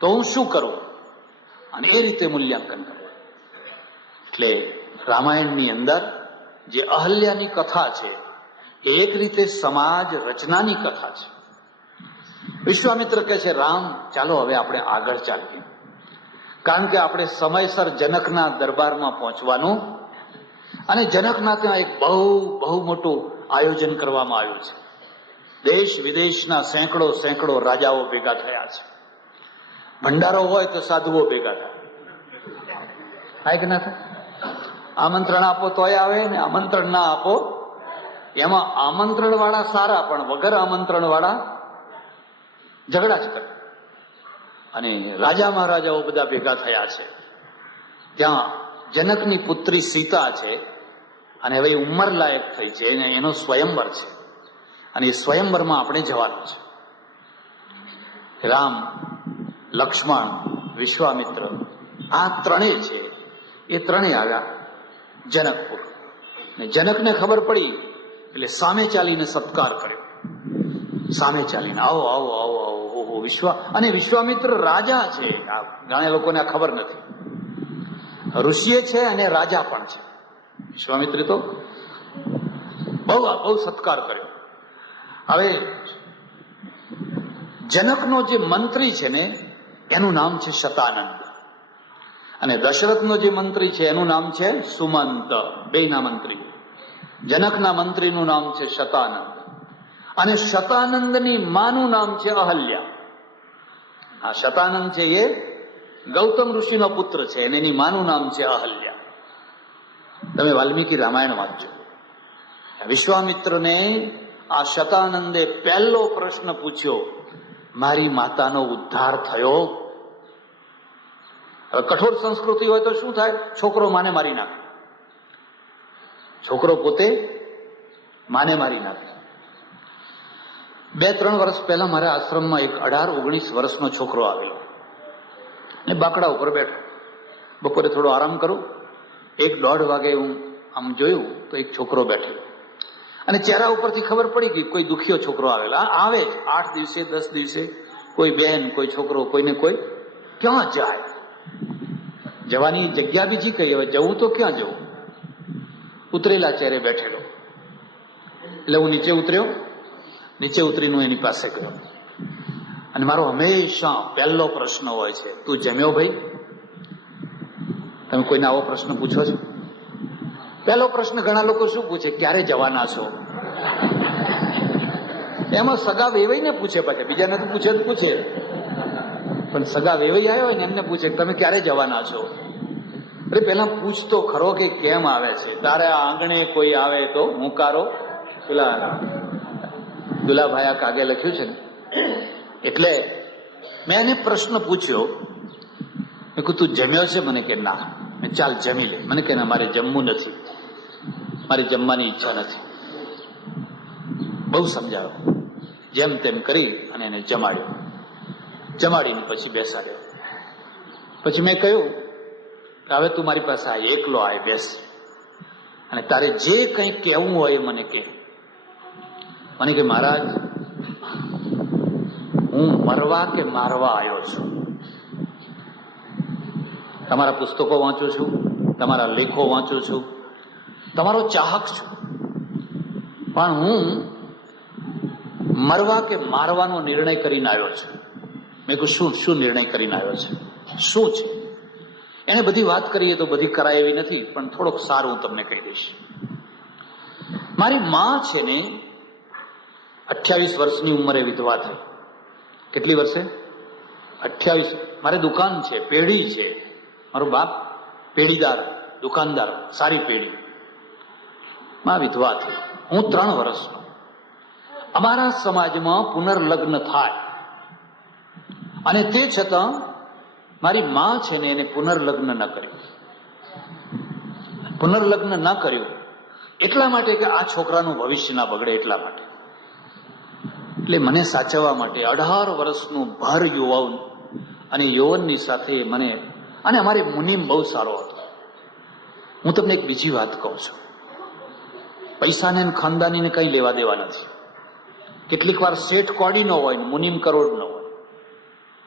તો હું શું કરું, અને એ રીતે મૂલ્યાંકન કરવું. એટલે રામાયણની અંદર જે અહલ્યાની કથા છે એ એક રીતે સમાજ રચનાની કથા છે. વિશ્વામિત્ર કહે છે, રામ ચાલો હવે આપણે આગળ ચાલીએ, કારણ કે આપણે સમયસર જનકના દરબારમાં પહોંચવાનું. અને જનકના ત્યાં એક બહુ મોટું આયોજન કરવામાં આવ્યું છે. દેશ વિદેશના સેંકડો રાજાઓ ભેગા થયા છે. ભંડારો હોય તો સાધુઓ ભેગા થાય કે ના થાય? આમંત્રણ આપો તોય આવે ને આમંત્રણ ના આપો, એમાં આમંત્રણ વાળા સારા, પણ વગર આમંત્રણ વાળા ઝઘડા જ કરે. અને રાજા મહારાજાઓ બધા ભેગા થયા છે. ત્યાં જનકની પુત્રી સીતા છે, અને હવે ઉંમર લાયક થઈ છે, એનો સ્વયંવર છે. અને એ સ્વયંવરમાં આપણે જવાનું છે. રામ, લક્ષ્મણ, વિશ્વામિત્ર, આ ત્રણેય છે. એ ત્રણેય આવ્યા જનકપુર. ને જનકને ખબર પડી એટલે સામે ચાલીને સત્કાર કર્યો. સામે ચાલીને આવો આવો આવો આવો. અને વિશ્વામિત્ર રાજા છે. ઘણા લોકોને આ ખબર નથી. ઋષિએ છે અને રાજા પણ છે. વિશ્વામિત્રે તો બહુ સત્કાર કર્યો. હવે જનકનો જે મંત્રી છે ને, એનું નામ છે શતાનંદ. અને દશરથનો જે મંત્રી છે એનું નામ છે સુમંત. બેયના મંત્રી. જનકના મંત્રીનું નામ છે શતાનંદ. અને શતાનંદની માનું નામ છે અહલ્યા. આ શતાનંદ છે એ ગૌતમ ઋષિનો પુત્ર છે, અને એની માનું નામ છે અહલ્યા. તમે વાલ્મીકી રામાયણ વાંચજો. વિશ્વામિત્રને આ શતાનંદે પહેલો પ્રશ્ન પૂછ્યો, મારી માતાનો ઉદ્ધાર થયો? હવે કઠોર સંસ્કૃતિ હોય તો શું થાય? છોકરો માને મારી નાખે. છોકરો પોતે માને મારી નાખે. 2-3 વર્ષ પહેલા મારા આશ્રમમાં એક 18-19 વર્ષનો છોકરો આવેલો, ને બાકડા ઉપર બેઠો. બપોરે થોડો આરામ કરું, 1-1:30 વાગે હું આમ જોયું તો એક છોકરો બેઠેલો. અને ચહેરા ઉપરથી ખબર પડી ગઈ કોઈ દુખિયો છોકરો આવેલો. આવે જ 8 દિવસે 10 દિવસે કોઈ બહેન, કોઈ છોકરો, કોઈને કોઈ. ક્યાં જાય? જવાની જગ્યા બીજી કઈ, હવે જવું તો ક્યાં જવું? ઉતરેલા ચહેરે બેઠેલો. એટલે હું નીચે ઉતર્યો. નીચે ઉતરીને એની પાસે ગયો. અને મારો હંમેશા પહેલો પ્રશ્ન હોય છે, તું જમ્યો ભાઈ? તમે કોઈને આવો પ્રશ્ન પૂછો છો? પહેલો પ્રશ્ન ઘણા લોકો શું પૂછે, ક્યારે જવાના છો? એમાં સગા વેવાઈને પૂછે, પાછા બીજાને તો પૂછે. પણ સગા વેવાઈ આવ્યો હોય ને એમને પૂછે તમે ક્યારે જવાના છો? અરે પેલા પૂછતો ખરો કે કેમ આવે છે, તારે આ આંગણે કોઈ આવે તો હુંકારો. પેલા દુલાભાઈ આ કાગે લખ્યું છે ને, એટલે મેં એને પ્રશ્ન પૂછ્યો, મેં કહ્યું તું જમ્યો છે? મને કે ના. મેં ચાલ જમી લે. મને કે ના, મારે જમવું નથી, મારે જમવાની ઈચ્છા નથી. બહુ સમજાવ્યો, જેમ તેમ કરી અને એને જમાડ્યો. જમાડીને પછી બેસાડ્યો. પછી મેં કહ્યું કે હવે તું મારી પાસે આ એકલો આય બેસ, અને તારે જે કંઈ કહેવું હોય મને કે. મને કે મહારાજ, હું મરવા કે મારવા આવ્યો છું. તમારા પુસ્તકો વાંચું છું, તમારા લેખો વાંચું છું, તમારો ચાહક છું, પણ હું મરવા કે મારવાનો નિર્ણય કરીને આવ્યો છું. મેં કહ્યું શું નિર્ણય કરીને આવ્યો છે, શું છે? એને બધી વાત કરીએ તો બધી કરાય એવી નથી, પણ થોડોક સારું હું તમને કહી દઈશ. મારી માં છે ને 28 વર્ષની ઉંમરે વિધવા થઈ. કેટલી વર્ષે? 28. મારે દુકાન છે, પેઢી છે. મારો બાપ પેઢીદાર, દુકાનદાર, સારી પેઢી. માં વિધવા થઈ. હું 3 વર્ષનો. અમારા સમાજમાં પુનર્લગ્ન થાય, અને તે છતાં મારી માં છે ને એને પુનર્લગ્ન ન કર્યું. પુનર્લગ્ન ન કર્યું એટલા માટે કે આ છોકરાનું ભવિષ્ય ના બગડે એટલા માટે. એટલે મને સાચવવા માટે 18 વર્ષનું ભર યુવાન અને યૌવનની સાથે મને, અને અમારે મુનિમ બહુ સારો હતો. હું તમને એક બીજી વાત કહું છું, પૈસાને ખાનદાનીને કંઈ લેવા દેવા નથી. કેટલીક વાર શેઠ કોડીનો હોય ને મુનિમ કરોડનો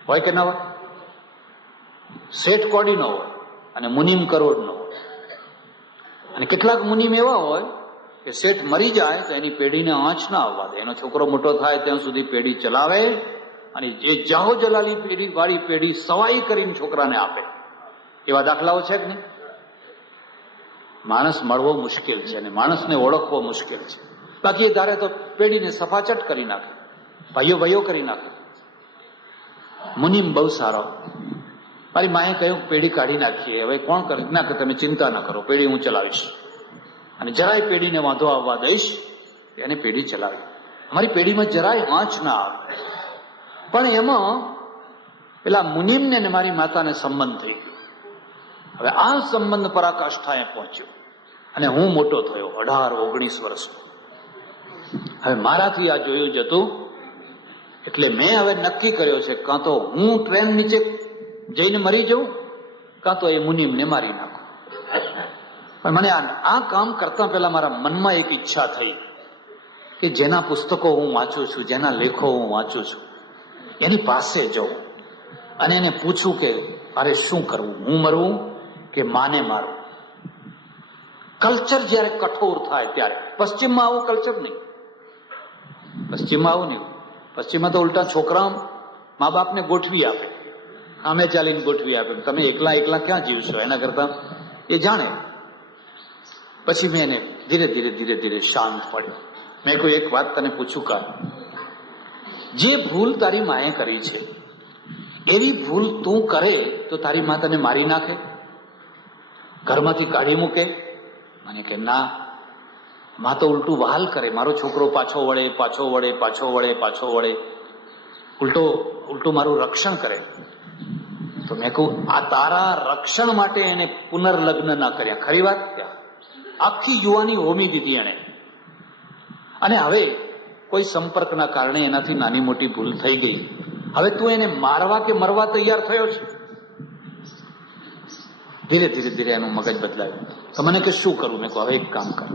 હોય કે ના હોય? શેઠ કોડીનો હોય અને મુનિમ કરોડનો હોય. અને કેટલાક મુનિમ એવા હોય કે શેઠ મરી જાય તો એની પેઢીને આંચ ના આવવા દે, એનો છોકરો મોટો થાય ત્યાં સુધી પેઢી ચલાવે, અને જે જાહો જલાલી પેઢી વાળી પેઢી સવાઈ કરીને છોકરાને આપે. એવા દાખલાઓ છે કે નહીં? માણસ મળવો મુશ્કેલ છે અને માણસને ઓળખવો મુશ્કેલ છે. બાકી એ ધારે તો પેઢીને સફાચટ કરી નાખે, ભાઈઓ કરી નાખે. મુનિમ બહુ સારો. મારી માએ કહ્યું પેઢી કાઢી નાખીએ, હવે કોણ કરે? ના, કે તમે ચિંતા ના કરો, પેઢી હું ચલાવીશ, અને જરાય પેઢીને વાંધો આવવા દઈશ, એને પેઢી ચલાવી. અમારી પેઢીમાં જરાય આંચ ના આવે. પણ એમાં પેલા મુનિમને ને મારી માતાને સંબંધ થઈ ગયો. હવે આ સંબંધ પરાકાષ્ઠાએ પહોંચ્યો અને હું મોટો થયો, 18-19 વર્ષનો. હવે મારાથી આ જોયું જતું, એટલે મેં હવે નક્કી કર્યો છે, કાં તો હું ટ્રેન નીચે જઈને મરી જાઉં, કાં તો એ મુનિમને મારી નાખું. પણ મને આ કામ કરતા પહેલા મારા મનમાં એક ઈચ્છા થઈ કે જેના પુસ્તકો હું વાંચું છું, જેના લેખો હું વાંચું છું, એની પાસે જવું અને એને પૂછું કે મારે શું કરવું, હું મરવું કે માને મારવું. કલ્ચર જયારે કઠોર થાય ત્યારે, પશ્ચિમમાં આવું કલ્ચર નહીં. પશ્ચિમમાં આવું નહીં. પશ્ચિમમાં તો ઉલટા છોકરા મા બાપને ગોઠવી આપે, આમે ચાલીને ગોઠવી આપે. તમે એકલા ક્યાં જીવશો? એના કરતા એ જાણે. પછી મેં એને ધીરે ધીરે શાંત પડ્યો. મેં કોઈ એક વાત તને પૂછું કા, જે ભૂલ તારી માએ કરી છે એવી ભૂલ તું કરે તો તારી મા તને મારી નાખે, ઘરમાંથી કાઢી મૂકે? મને કે ના, મા તો ઉલટું વહાલ કરે, મારો છોકરો પાછો વળે, ઉલટું મારું રક્ષણ કરે. તો મેં કહું આ તારા રક્ષણ માટે એને પુનર્લગ્ન ના કર્યા. ખરી વાત? આખી યુવાની હોમી દીધી એને. અને હવે કોઈ સંપર્કના કારણે એનાથી નાની મોટી ભૂલ થઈ ગઈ. હવે તું એને મારવા કે મરવા તૈયાર થયો છે? ધીરે ધીરે એનું મગજ બદલાયું. તો મને કે શું કરું? મેં કહું હવે એક કામ કર,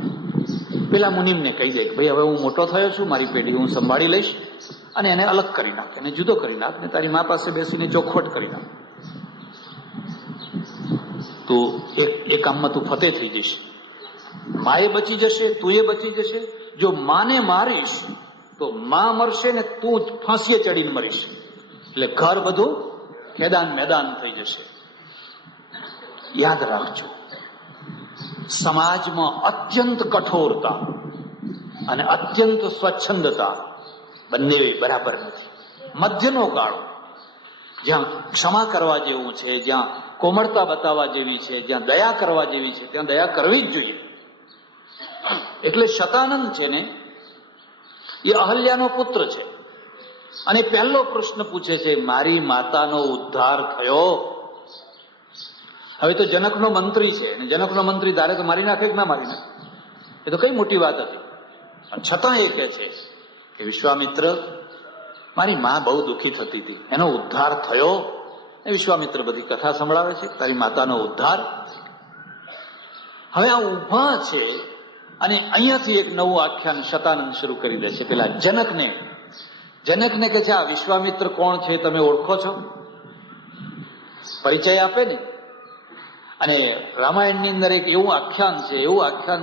પેલા મુનિમને કહી દે કે ભાઈ હવે હું મોટો થયો છું, મારી પેઢી હું સંભાળી લઈશ, અને એને અલગ કરી નાખ, એને જુદો કરી નાખ, ને તારી મા પાસે બેસીને ચોખવટ કરી નાખ. તો એ કામમાં તું ફતેહ થઈ જઈશ. માએ બચી જશે, તું એ બચી જશે. જો માને મારીશ તો મા મરશે ને તું ફાંસીએ ચડીને મરીશ, એટલે ઘર બધું ખેદાન મેદાન થઈ જશે. યાદ રાખજો, સમાજમાં અત્યંત કઠોરતા અને અત્યંત સ્વચ્છંદતા બંને બરાબર નથી. મધ્યનો ગાળો, જ્યાં ક્ષમા કરવા જેવું છે, જ્યાં કોમળતા બતાવવા જેવી છે, જ્યાં દયા કરવા જેવી છે, ત્યાં દયા કરવી જ જોઈએ. એટલે શતાનંદ છે ને એ અહલ્યાનો પુત્ર છે, અને પહેલો પ્રશ્ન પૂછે છે, મારી માતાનો ઉદ્ધાર થયો? હવે તો જનકનો મંત્રી છે, અને જનકનો મંત્રી ધારે તો મારી નાખે કે ના મારી નાખે, એ તો કઈ મોટી વાત હતી. છતાં એ કહે છે કે વિશ્વામિત્ર, મારી માં બહુ દુઃખી થતી હતી, એનો ઉદ્ધાર થયો? એ વિશ્વામિત્ર બધી કથા સંભળાવે છે, તારી માતાનો ઉદ્ધાર. હવે આ ઊભા છે, અને અહીંયાથી એક નવું આખ્યાન શતાનંદ શરૂ કરી દે છે. પેલા જનકને કહે છે, આ વિશ્વામિત્ર કોણ છે, તમે ઓળખો છો? પરિચય આપે ને. અને રામાયણની અંદર એક એવું આખ્યાન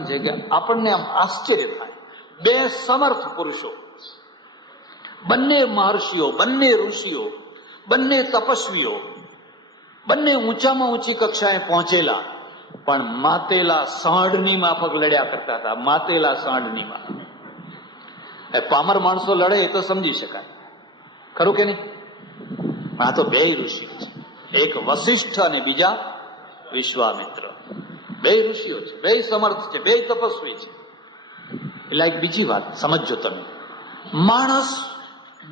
છે કે આપણને આમ આશ્ચર્ય થાય. બે સમર્થ પુરુષો, બંને મહર્ષિઓ, બંને ઋષિઓ, બંને તપસ્વીઓ, બંને ઊંચામાં ઊંચી કક્ષાએ પહોંચેલા, પણ માતેલા સાંઢની માફક લડ્યા કરતા હતા. માતેલા સાંઢની માફક. પામર માણસો લડે એ તો સમજી શકાય, ખરું કે નહીં? આ તો બે ઋષિઓ છે, એક વશિષ્ઠ અને બીજા વિશ્વામિત્ર. બે ઋષિઓ છે, બે સમર્થ છે, બે તપસ્વી છે. એટલે એક બીજી વાત સમજો તમે. માણસ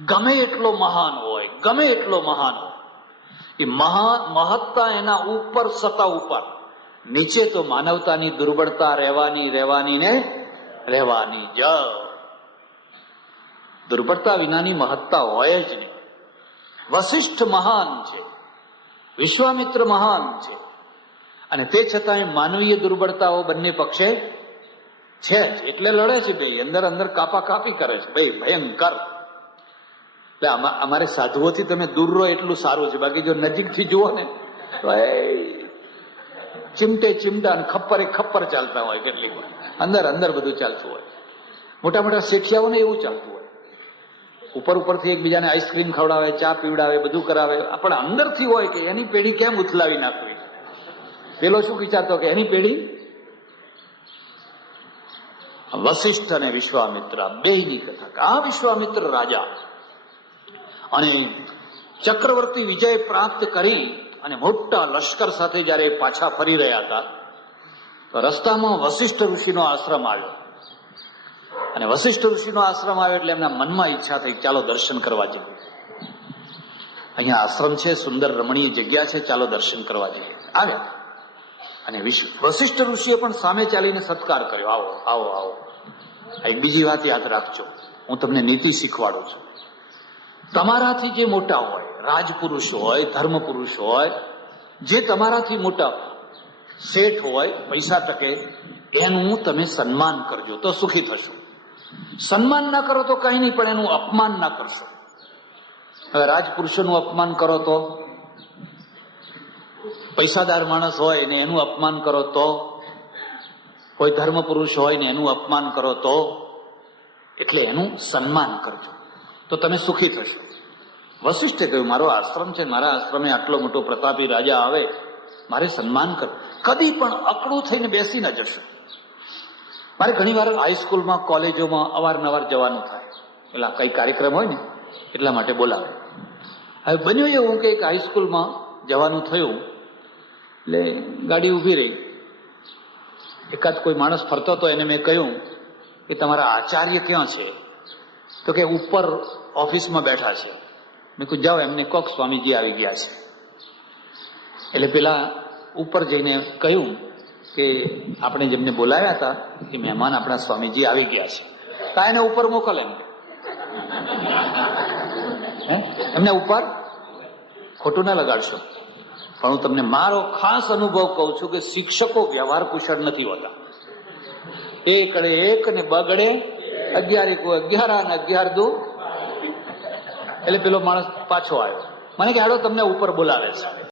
ગમે એટલો મહાન હોય, એ મહત્તા એના ઉપર, સત્તા ઉપર, નીચે તો માનવતાની દુર્બળતા રહેવાની જ. દુર્બળતા વિનાની મહત્તા હોય જ નહીં. વશિષ્ઠ મહાન છે, વિશ્વામિત્ર મહાન છે, અને તે છતાંય માનવીય દુર્બળતાઓ બંને પક્ષે છે જ. એટલે લડે છે બે, અંદર કાપી કરે છે બે, ભયંકર. એટલે અમારે સાધુઓથી તમે દૂર રહો એટલું સારું છે, બાકી જો નજીકથી જુઓ ને તો ચિમટા અને ખપ્પર ચાલતા હોય. કેટલીક અંદર બધું ચાલતું હોય. મોટા શેઠિયાઓને એવું ચાલતું હોય. ઉપરથી એકબીજાને આઈસ્ક્રીમ ખવડાવે, ચા પીવડાવે, બધું કરાવે, પણ અંદરથી હોય કે એની પેઢી કેમ ઉથલાવી નાખવી. પેલો શું વિચારતો કે એની પેઢી. વશિષ્ઠ અને વિશ્વામિત્ર બેયની કથા. આ વિશ્વામિત્ર રાજા અને ચક્રવર્તી વિજય પ્રાપ્ત કરી અને મોટા લશ્કર સાથે જયારે પાછા ફરી રહ્યા હતા, તો રસ્તામાં વશિષ્ઠ ઋષિનો આશ્રમ આવ્યો. અને વશિષ્ઠ ઋષિનો આશ્રમ આવ્યો એટલે એમના મનમાં ઈચ્છા થઈ, ચાલો દર્શન કરવા જઈએ. અહીંયા આશ્રમ છે, સુંદર રમણીય જગ્યા છે, ચાલો દર્શન કરવા જઈએ. આવ્યા, અને વશિષ્ઠ ઋષિએ પણ સામે ચાલીને સત્કાર કર્યો. આવો. એક બીજી વાત યાદ રાખજો, હું તમને નીતિ શીખવાડું છું. તમારાથી જે મોટા હોય, રાજપુરુષ હોય, ધર્મ પુરુષ હોય, જે તમારાથી મોટા શેઠ હોય, પૈસા ટકે, એનું તમે સન્માન કરજો તો સુખી થશો. સન્માન ના કરો તો કઈ નહીં, પણ એનું અપમાન ના કરશો. હવે રાજપુરુષોનું અપમાન કરો તો, પૈસાદાર માણસ હોય ને એનું અપમાન કરો તો, કોઈ ધર્મ પુરુષ હોય ને એનું અપમાન કરો તો, એટલે એનું સન્માન કરજો તો તમે સુખી થશો. વશિષ્ઠે કહ્યું, મારો આશ્રમ છે, મારા આશ્રમે આટલો મોટો પ્રતાપી રાજા આવે, મારે સન્માન કર. કદી પણ અકડું થઈને બેસી ન જશો. મારે ઘણી વાર હાઈસ્કૂલમાં, કોલેજોમાં અવારનવાર જવાનું થાય, પેલા કઈ કાર્યક્રમ હોય ને એટલા માટે બોલાવે. હવે બન્યું એવું કે એક હાઈસ્કૂલમાં જવાનું થયું, એટલે ગાડી ઊભી રહી. એકાદ કોઈ માણસ ફરતો હતો, એને મેં કહ્યું કે તમારા આચાર્ય ક્યાં છે? તો કે ઉપર ઓફિસમાં બેઠા છે. મેં કહ્યું જાઓ એમને કોક સ્વામીજી આવી ગયા છે. એટલે પેલા ઉપર જઈને કહ્યું કે આપણે જેમને બોલાવ્યા હતા એ મહેમાન આપણા સ્વામીજી આવી ગયા છે, તા એને ઉપર મોકલ. એમને ઉપર ખોટું ના લગાડશો, પણ હું તમને મારો ખાસ અનુભવ કહું છું કે શિક્ષકો વ્યવહાર કુશળ નથી હોતા. એકડે એક ને બગડે 11 અને 11 દુ. એટલે પેલો માણસ પાછો આવ્યો, મને કે હાલો તમને ઉપર બોલાવે છે.